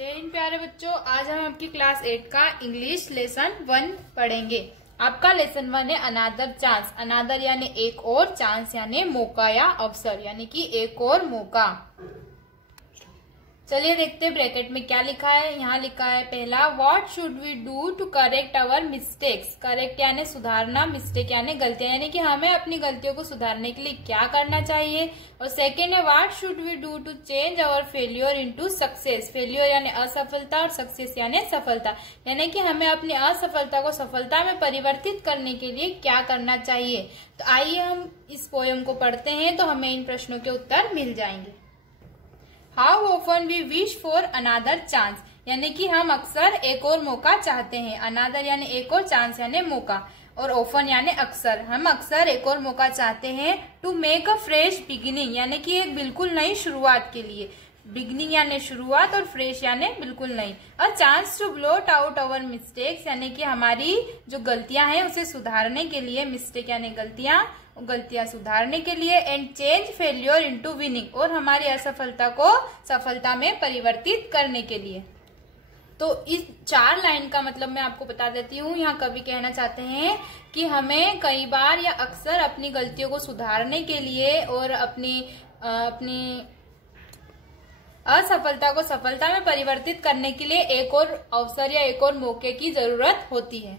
जय हिंद प्यारे बच्चों, आज हम आपकी क्लास 8 का इंग्लिश लेसन 1 पढ़ेंगे। आपका लेसन 1 है अनादर चांस। अनादर यानी एक और, चांस यानी मौका या अवसर, यानी कि एक और मौका। चलिए देखते हैं ब्रैकेट में क्या लिखा है। यहाँ लिखा है पहला, what should we do to correct our mistakes. Correct यानी सुधारना, मिस्टेक यानी गलतियां, यानी कि हमें अपनी गलतियों को सुधारने के लिए क्या करना चाहिए। और सेकेंड है, what should we do to change our failure into success. Failure यानी असफलता और सक्सेस यानी सफलता, यानी कि हमें अपनी असफलता को सफलता में परिवर्तित करने के लिए क्या करना चाहिए। तो आइए हम इस पोयम को पढ़ते हैं, तो हमें इन प्रश्नों के उत्तर मिल जाएंगे। How often we wish for another chance, यानी कि हम अक्सर एक और मौका चाहते हैं। अनादर यानी एक और, चांस यानी मौका, और ऑफन यानी अक्सर। हम अक्सर एक और मौका चाहते हैं। To make a fresh beginning, यानी कि एक बिल्कुल नई शुरुआत के लिए। बिगिनिंग यानी शुरुआत और फ्रेश यानी बिल्कुल नई। A chance to blot out our mistakes, यानी कि हमारी जो गलतियां हैं उसे सुधारने के लिए। मिस्टेक यानी गलतियां सुधारने के लिए। And change failure into winning, और हमारी असफलता को सफलता में परिवर्तित करने के लिए। तो इस 4 लाइन का मतलब मैं आपको बता देती हूँ। यहाँ कवि कहना चाहते हैं कि हमें कई बार या अक्सर अपनी गलतियों को सुधारने के लिए और अपनी असफलता को सफलता में परिवर्तित करने के लिए एक और अवसर या एक और मौके की जरूरत होती है।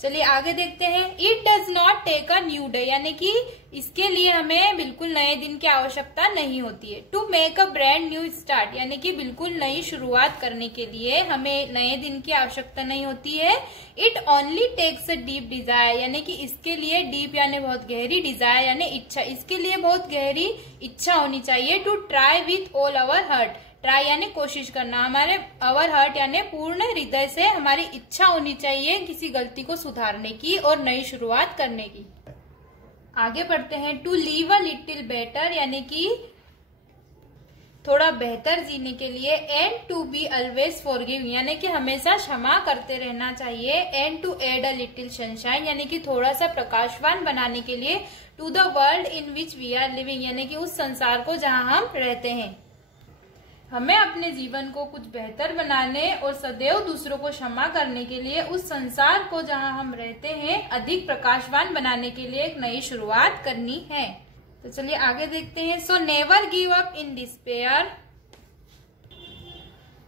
चलिए आगे देखते हैं। It does not take a new day, यानी कि इसके लिए हमें बिल्कुल नए दिन की आवश्यकता नहीं होती है। To make a brand new start, यानी कि बिल्कुल नई शुरुआत करने के लिए हमें नए दिन की आवश्यकता नहीं होती है। It only takes a deep desire, यानी कि इसके लिए डीप यानी बहुत गहरी, डिजायर यानी इच्छा, इसके लिए बहुत गहरी इच्छा होनी चाहिए। To try with all our heart, try यानी कोशिश करना, हमारे अवर हार्ट यानी पूर्ण हृदय से हमारी इच्छा होनी चाहिए किसी गलती को सुधारने की और नई शुरुआत करने की। आगे बढ़ते हैं। To live a little better, यानी कि थोड़ा बेहतर जीने के लिए। And to be always forgiving, यानी कि हमेशा क्षमा करते रहना चाहिए। And to add a little sunshine, यानी कि थोड़ा सा प्रकाशवान बनाने के लिए। To the world in which we are living, यानी कि उस संसार को जहां हम रहते हैं। हमें अपने जीवन को कुछ बेहतर बनाने और सदैव दूसरों को क्षमा करने के लिए उस संसार को जहां हम रहते हैं अधिक प्रकाशवान बनाने के लिए एक नई शुरुआत करनी है। तो चलिए आगे देखते हैं। So never give up in despair,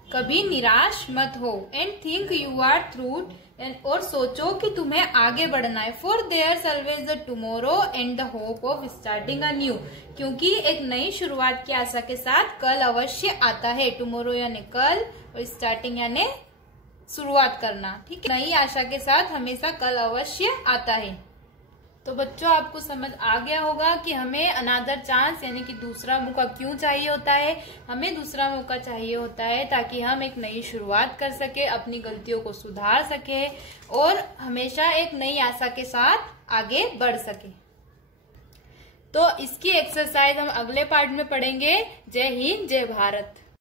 कभी निराश मत हो। And think you are through, और सोचो कि तुम्हें आगे बढ़ना है। For there always the tomorrow and the hope of starting anew, क्योंकि एक नई शुरुआत की आशा के साथ कल अवश्य आता है। टुमारो यानी कल, और स्टार्टिंग यानी शुरुआत करना, ठीक है। नई आशा के साथ हमेशा कल अवश्य आता है। तो बच्चों, आपको समझ आ गया होगा कि हमें अनादर चांस यानी कि दूसरा मौका क्यों चाहिए होता है। हमें दूसरा मौका चाहिए होता है ताकि हम एक नई शुरुआत कर सके, अपनी गलतियों को सुधार सके और हमेशा एक नई आशा के साथ आगे बढ़ सके। तो इसकी एक्सरसाइज हम अगले पार्ट में पढ़ेंगे। जय हिंद, जय भारत।